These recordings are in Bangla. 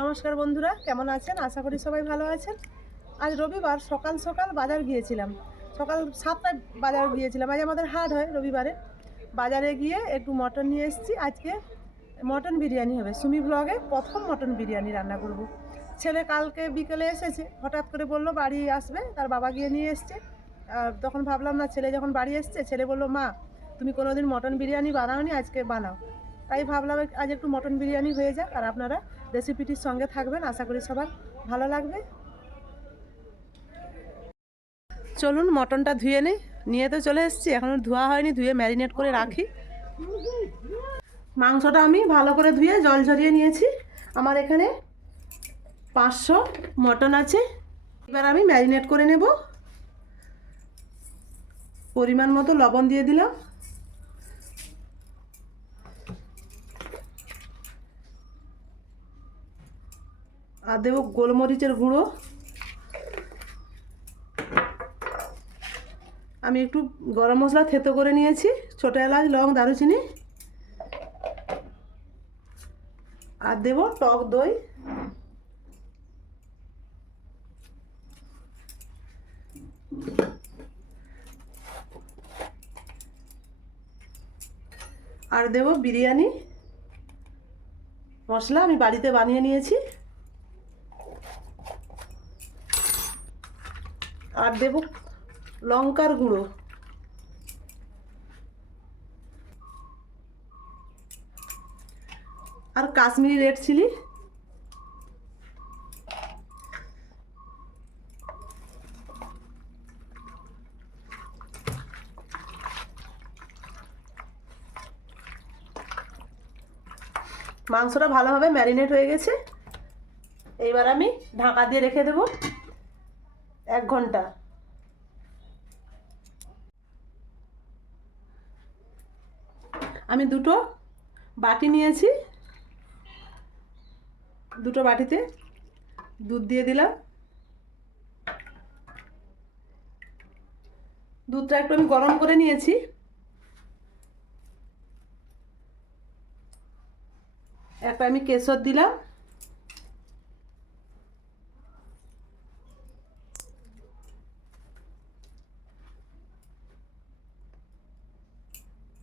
নমস্কার বন্ধুরা, কেমন আছেন? আশা করি সবাই ভালো আছেন। আজ রবিবার সকাল সকাল বাজার গিয়েছিলাম। সকাল 7টায় বাজার গিয়েছিলাম। আজ আমাদের হাট হয় রবিবারে। বাজারে গিয়ে একটু মটন নিয়ে এসেছি। আজকে মটন বিরিয়ানি হবে। সুমি ব্লগে প্রথম মটন বিরিয়ানি রান্না করব। ছেলে কালকে বিকেলে এসেছে, হঠাৎ করে বলল বাড়ি আসবে, তার বাবা গিয়ে নিয়ে এসছে। তখন ভাবলাম না, ছেলে যখন বাড়ি এসছে, ছেলে বলল মা তুমি কোনোদিন মটন বিরিয়ানি বানাওনি, আজকে বানাও। তাই ভাবলাম আজ একটু মটন বিরিয়ানি হয়ে যাক, আর আপনারা রেসিপিটির সঙ্গে থাকবেন। আশা করি সবার ভালো লাগবে। চলুন মটনটা ধুয়ে নিয়ে তো চলে এসেছি, এখনও ধোয়া হয়নি, ধুয়ে ম্যারিনেট করে রাখি। মাংসটা আমি ভালো করে ধুয়ে জল ঝরিয়ে নিয়েছি। আমার এখানে 500 মটন আছে। এবার আমি ম্যারিনেট করে নেব। পরিমাণ মতো লবণ দিয়ে দিলাম, আর দেবো গোলমরিচের গুঁড়ো। আমি একটু গরম মশলা থেতো করে নিয়েছি, ছোটো এলাচ, লং, দারুচিনি। আর দেবো টক দই। আর দেবো বিরিয়ানি মশলা, আমি বাড়িতে বানিয়ে নিয়েছি। আর দেবো লঙ্কার গুঁড়ো। আর কাশ্মীরি রেড চিলি। মাংসটা ভালোভাবে ম্যারিনেট হয়ে গেছে। এইবার আমি ঢাকা দিয়ে রেখে দেব 1 ঘন্টা। আমি দুটো বাটি নিয়েছি, দুটো বাটিতে দুধ দিয়ে দিলাম। দুধটা একটু আমি গরম করে নিয়েছি। একটা আমি কেশর দিলাম,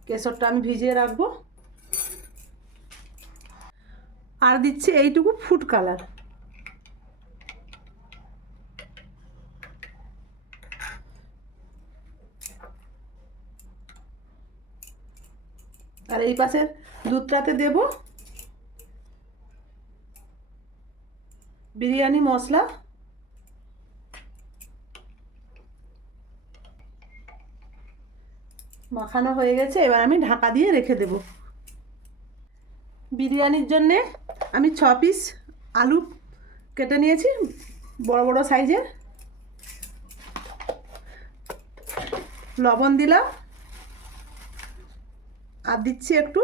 কেশরটা আমি ভিজিয়ে রাখবো। আর দিচ্ছি এইটুকু ফুড কালার। আর এই পাশের দুধটাতে দেব বিরিয়ানি মশলা। মাখানো হয়ে গেছে, এবার আমি ঢাকা দিয়ে রেখে দেব। বিরিয়ানির জন্যে আমি 6 পিস আলু কেটে নিয়েছি, বড় বড় সাইজের। লবণ দিলাম, আর দিচ্ছি একটু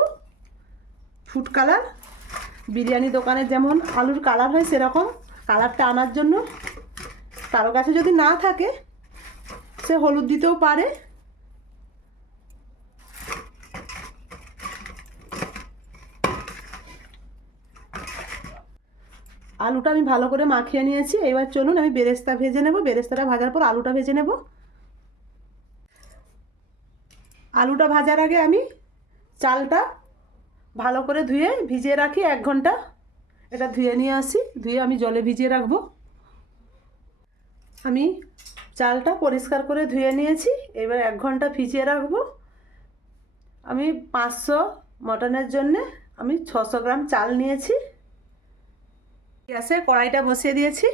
ফুড কালার। বিরিয়ানি দোকানে যেমন আলুর কালার হয়, সেরকম কালারটা আনার জন্য। কারো কাছে যদি না থাকে সে হলুদ দিতেও পারে। আলুটা আমি ভালো করে মাখিয়ে নিয়েছি। এবার চলুন আমি বেরেস্তা ভেজে নেব। বেরেস্তাটা ভাজার পর আলুটা ভেজে নেব। আলুটা ভাজার আগে আমি চালটা ভালো করে ধুয়ে ভিজিয়ে রাখি 1 ঘন্টা। এটা ধুয়ে নিয়ে আসি, ধুয়ে আমি জলে ভিজিয়ে রাখবো। আমি চালটা পরিষ্কার করে ধুয়ে নিয়েছি, এবার 1 ঘন্টা ভিজিয়ে রাখবো। আমি 500 মটনের জন্যে আমি 600 গ্রাম চাল নিয়েছি। গ্যাসে কড়াইটা বসিয়ে দিয়েছি।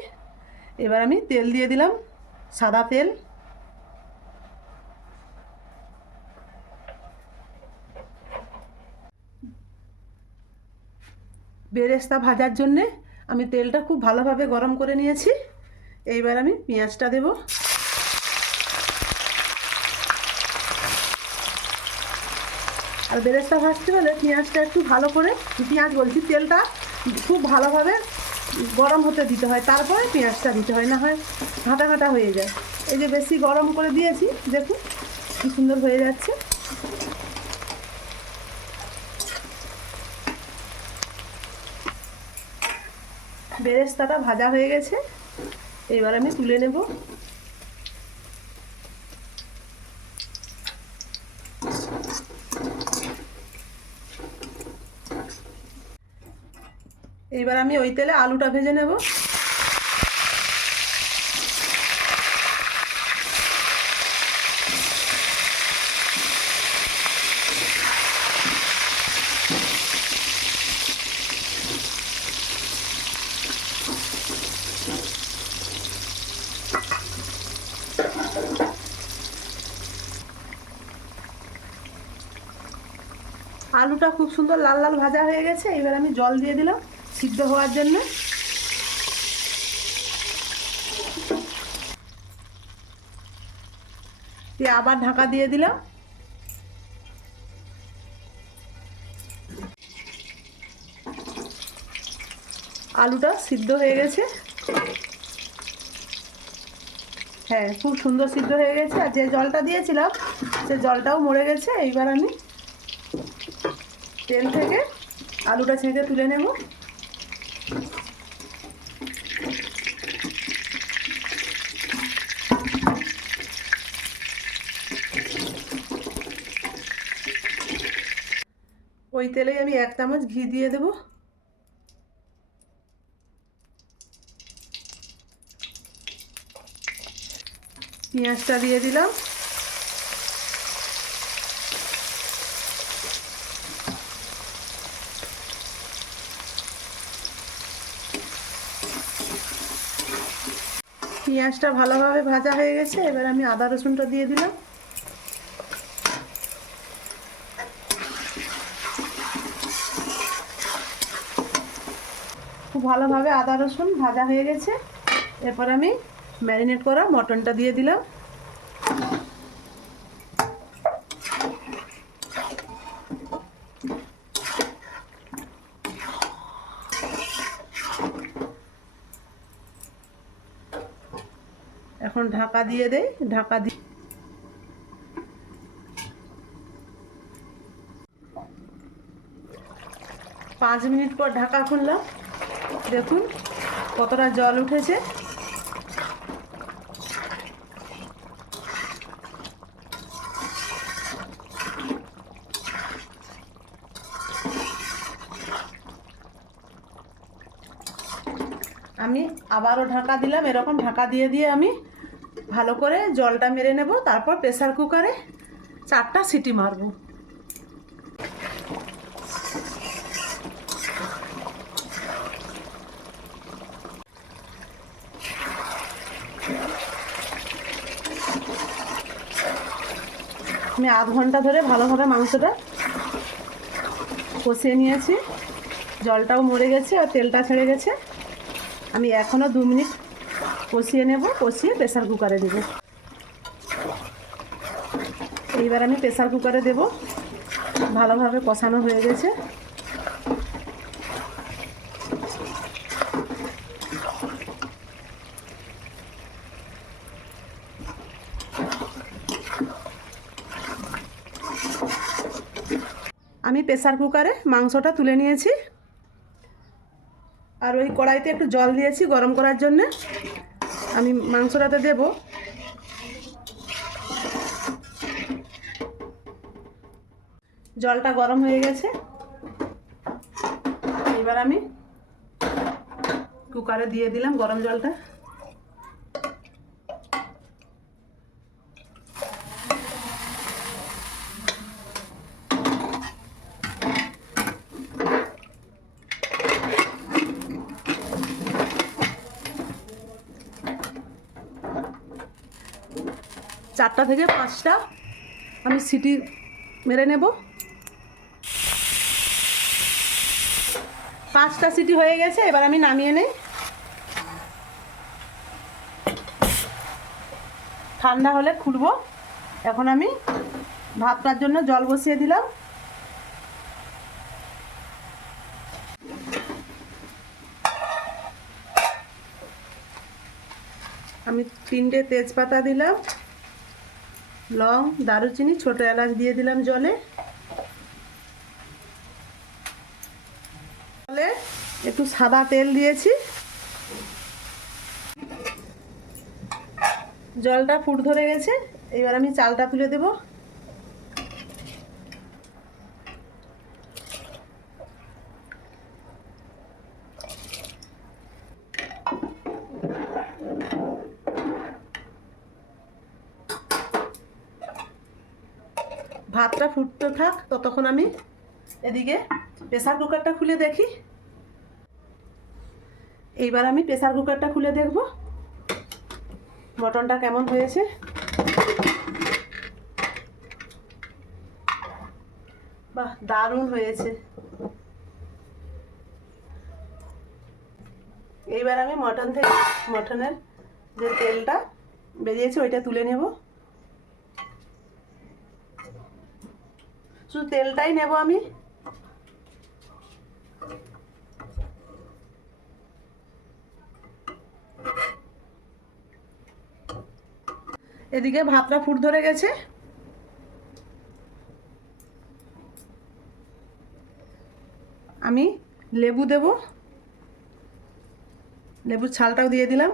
এবার আমি তেল দিয়ে দিলাম, সাদা তেল। বেরেস্তা ভাজার জন্যে আমি তেলটা খুব ভালোভাবে গরম করে নিয়েছি। এইবার আমি পেঁয়াজটা দেব। আর বেরেস্তা ভাজতে হলে পেঁয়াজটা একটু ভালো করে, তেলটা খুব ভালোভাবে গরম হতে দিতে হয়, তারপরে পেঁয়াজটা দিতে হয়, না হয় ঘাঁটা ঘাঁটা হয়ে যায়। এই যে বেশি গরম করে দিয়েছি, দেখুন কি সুন্দর হয়ে যাচ্ছে। বেরেস্তাটা ভাজা হয়ে গেছে, এবার আমি তুলে নেব। এইবার আমি ওই তেলে আলুটা ভেজে নেব। আলুটা খুব সুন্দর লাল লাল ভাজা হয়ে গেছে, এবার আমি জল দিয়ে দিলাম সিদ্ধ হওয়ার জন্য। দিয়ে আবার ঢাকা দিয়ে দিলাম। আলুটা সিদ্ধ হয়ে গেছে, হ্যাঁ খুব সুন্দর সিদ্ধ হয়ে গেছে। আর যে জলটা দিয়েছিলাম সে জলটাও মরে গেছে। এইবার আমি তেল থেকে আলুটা ছেঁকে তুলে নেব। ওই তেলেই আমি 1 চামচ ঘি দিয়ে দেব। পেঁয়াজটা দিয়ে দিলাম। পেঁয়াজটা ভালোভাবে ভাজা হয়ে গেছে, এবার আমি আদা রসুনটা দিয়ে দিলাম। খুব ভালোভাবে আদা রসুন ভাজা হয়ে গেছে, এরপর আমি ম্যারিনেট করা মটনটা দিয়ে দিলাম। এখন ঢাকা দিয়ে দেই। ঢাকা দিয়ে 5 মিনিট পর ঢাকা খুললাম, দেখুন কতটা জল উঠেছে। আমি আবারও ঢাকা দিলাম। এরকম ঢাকা দিয়ে দিয়ে আমি ভালো করে জলটা মেরে নেব, তারপর প্রেসার কুকারে 4টা সিটি মারব। আমি আধ ঘন্টা ধরে ভালোভাবে মাংসটা কষিয়ে নিয়েছি, জলটাও মরে গেছে আর তেলটা ছেড়ে গেছে। আমি এখনও 2 মিনিট কষিয়ে নেব, কষিয়ে প্রেসার কুকারে দেব। এইবার আমি প্রেসার কুকারে দেব। ভালোভাবে কষানো হয়ে গেছে। আমি প্রেসার কুকারে মাংসটা তুলে নিয়েছি, আর ওই কড়াইতে একটু জল দিয়েছি গরম করার জন্য। আমি মাংসটাতে দেব। জলটা গরম হয়ে গেছে, এবার আমি কুকারে দিয়ে দিলাম গরম জলটা। চারটা থেকে 5টা আমি সিটি মেরে নেব। 5টা সিটি হয়ে গেছে, এবার আমি নামিয়ে নেই। ঠান্ডা হলে খুলবো। এখন আমি ভাতটার জন্য জল বসিয়ে দিলাম। আমি 3টে তেজপাতা দিলাম, লং, দারুচিনি, ছোটো এলাচ দিয়ে দিলাম জলে। একটু সাদা তেল দিয়েছি, জলটা ফুট ধরে গেছে, এবার আমি চালটা তুলে দেব। ভাতটা ফুটতে থাক, ততক্ষণ আমি এদিকে প্রেসার কুকারটা খুলে দেখি। এইবার আমি প্রেসার কুকারটা খুলে দেখব মটনটা কেমন হয়েছে। বাহ, দারুণ হয়েছে। এইবার আমি মটনের যে তেলটা বেরিয়েছে ওইটা তুলে নেব। শুধু তেলটাই নেব আমি। এদিকে ভাতটা ফুট ধরে গেছে, আমি লেবু দেব, লেবুর ছালটাও দিয়ে দিলাম।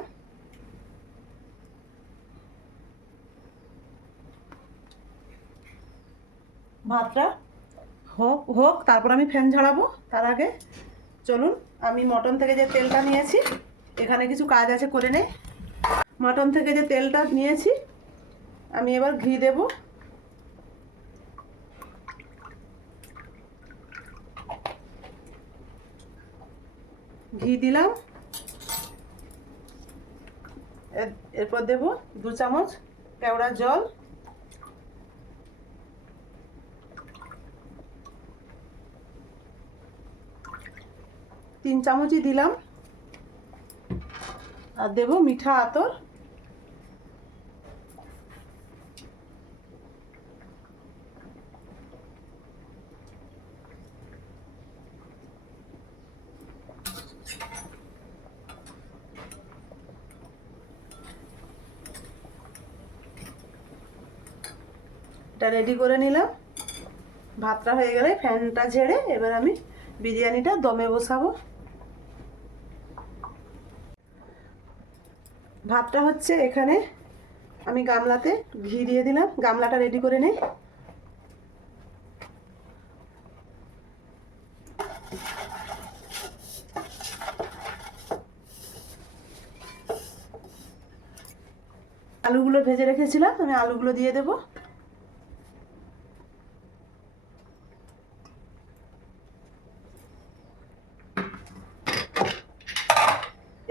ভাতটা হোক হোক, তারপর আমি ফ্যান ঝাড়াবো। তার আগে চলুন আমি মটন থেকে যে তেলটা নিয়েছি, এখানে কিছু কাজ আছে করে নেই। মটন থেকে যে তেলটা নিয়েছি, আমি এবার ঘি দেব। ঘি দিলাম, এরপর দেব 2 চামচ কেওড়া জল, তিন চামচই দিলাম, আর দেব মিঠা আতর। এটা রেডি করে নিলাম। ভাতটা হয়ে গেলে ফ্যানটা ঝেড়ে এবার আমি বিরিয়ানিটা দমে বসাবো। ভাতটা হচ্ছে এখানে, আমি গামলাতে ঘি দিয়ে দিলাম। গামলাটা রেডি করে নেই। আলুগুলো ভেজে রেখেছিলাম, আমি আলুগুলো দিয়ে দেব।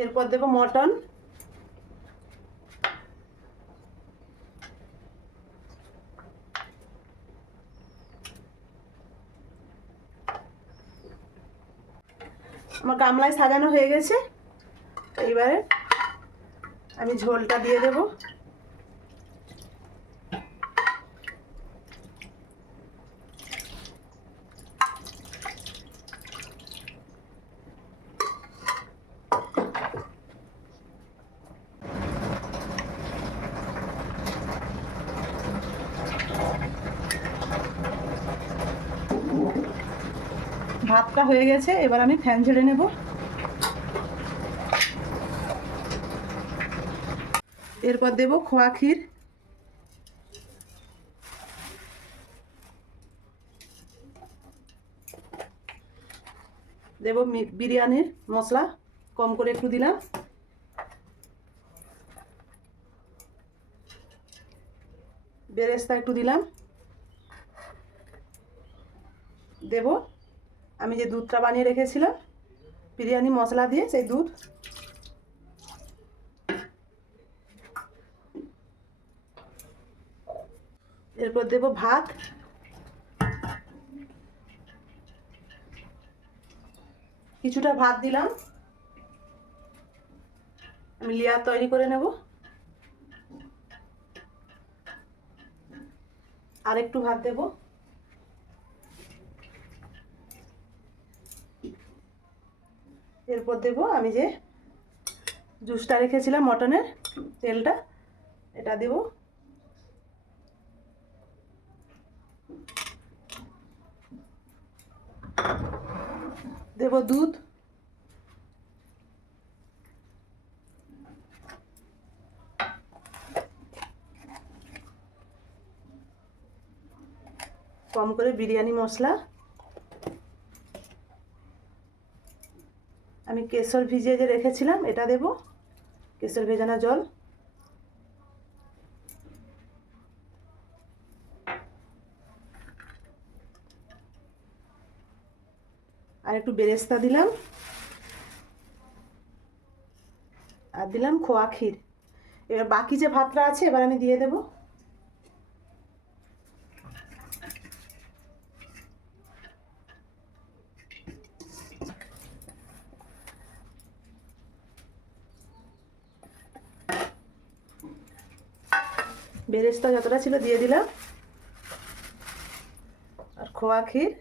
এরপর দেব মটন, আমার গামলায় সাজানো হয়ে গেছে। এইবারে আমি ঝোলটা দিয়ে দেব। ভাতটা হয়ে গেছে, এবার আমি ফ্যান ঝেড়ে নেব। এরপর দেব খোয়া ক্ষীর, দেব বিরিয়ানির মশলা, কম করে একটু দিলাম, বেরেস্তা একটু দিলাম, দেব আমি যে দুধটা বানিয়ে রেখেছিলাম বিরিয়ানি মশলা দিয়ে, সেই দুধ, এরপর দেব ভাত, কিছুটা ভাত দিলাম। আমি লেয়ার তৈরি করে নেব। আর একটু ভাত দেব। এরপর দেব আমি যে জুসটা রেখেছিলাম মটনের, তেলটা, এটা দেব। দেব দুধ, কম করে বিরিয়ানি মশলা, আমি কেশর ভিজিয়ে যে রেখেছিলাম এটা দেব, কেশর ভেজানো জল, আর একটু বেরেস্তা দিলাম, আর দিলাম খোয়া ক্ষীর। এবার বাকি যে ভাতটা আছে এবার আমি দিয়ে দেব। বেরেস্তা যতটা ছিল দিয়ে দিলাম, আর খোয়া ক্ষীর।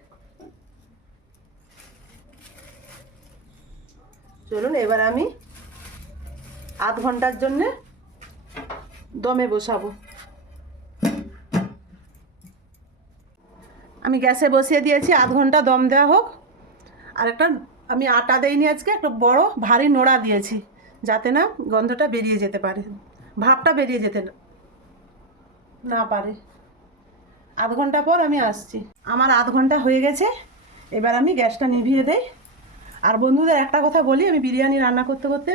চলুন এবার আমি আধ ঘন্টার জন্যে দমে বসাবো। আমি গ্যাসে বসিয়ে দিয়েছি, আধ ঘন্টা দম দেওয়া হোক। আর একটা আমি আটা দেইনি আজকে, একটা বড় ভারী নোড়া দিয়েছি যাতে না গন্ধটা বেরিয়ে যেতে পারে, ভাপটা বেরিয়ে যেতে না পারে। আধ ঘন্টা পর আমি আসছি। আমার আধ ঘন্টা হয়ে গেছে, এবার আমি গ্যাসটা নিভিয়ে দেই। আর বন্ধুদের একটা কথা বলি, আমি বিরিয়ানি রান্না করতে করতে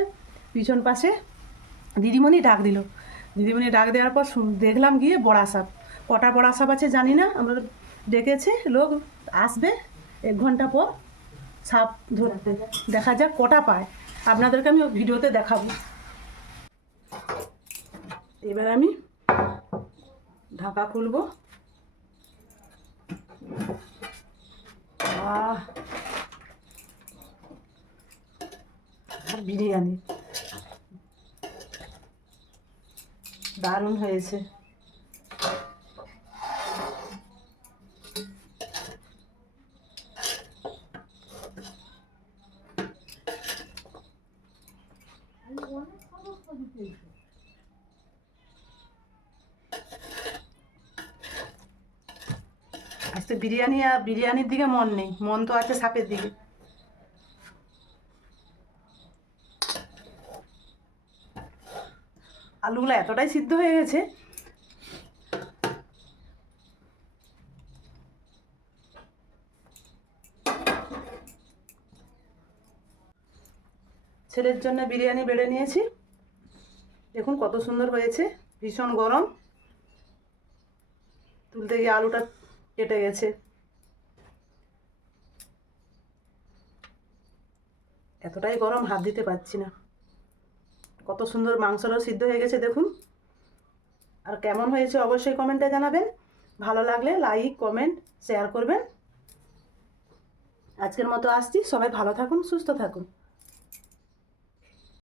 পিছন পাশে দিদিমণি ডাক দিল। দিদিমণি ডাক দেওয়ার পর দেখলাম গিয়ে বড়া সাপ। কটা বড়া সাপ আছে জানি না, আমরা ডেকেছে লোক আসবে 1 ঘন্টা পর সাপ ধরতে, দেখা যাক কটা পায়, আপনাদেরকে আমি ভিডিওতে দেখাবো। এবার আমি ঢাকা খুলবো। আর বিরিয়ানি দারুণ হয়েছে। আজকে বিরিয়ানির দিকে মন নেই, মন তো আছে সাপের দিকে। আলুগুলো এতটাই সিদ্ধ হয়ে গেছে, ছেলের জন্য বিরিয়ানি বেড়ে নিয়েছি, দেখুন কত সুন্দর হয়েছে, ভীষণ গরম, তুলতে গিয়ে আলুটা কেটে গেছে। এতটাই গরম হাত দিতে পারছি না। কত সুন্দর মাংসটাও সিদ্ধ হয়ে গেছে দেখুন। আর কেমন হয়েছে অবশ্যই কমেন্টে জানাবেন। ভালো লাগলে লাইক কমেন্ট শেয়ার করবেন। আজকের মতো আসছি, সবাই ভালো থাকুন, সুস্থ থাকুন।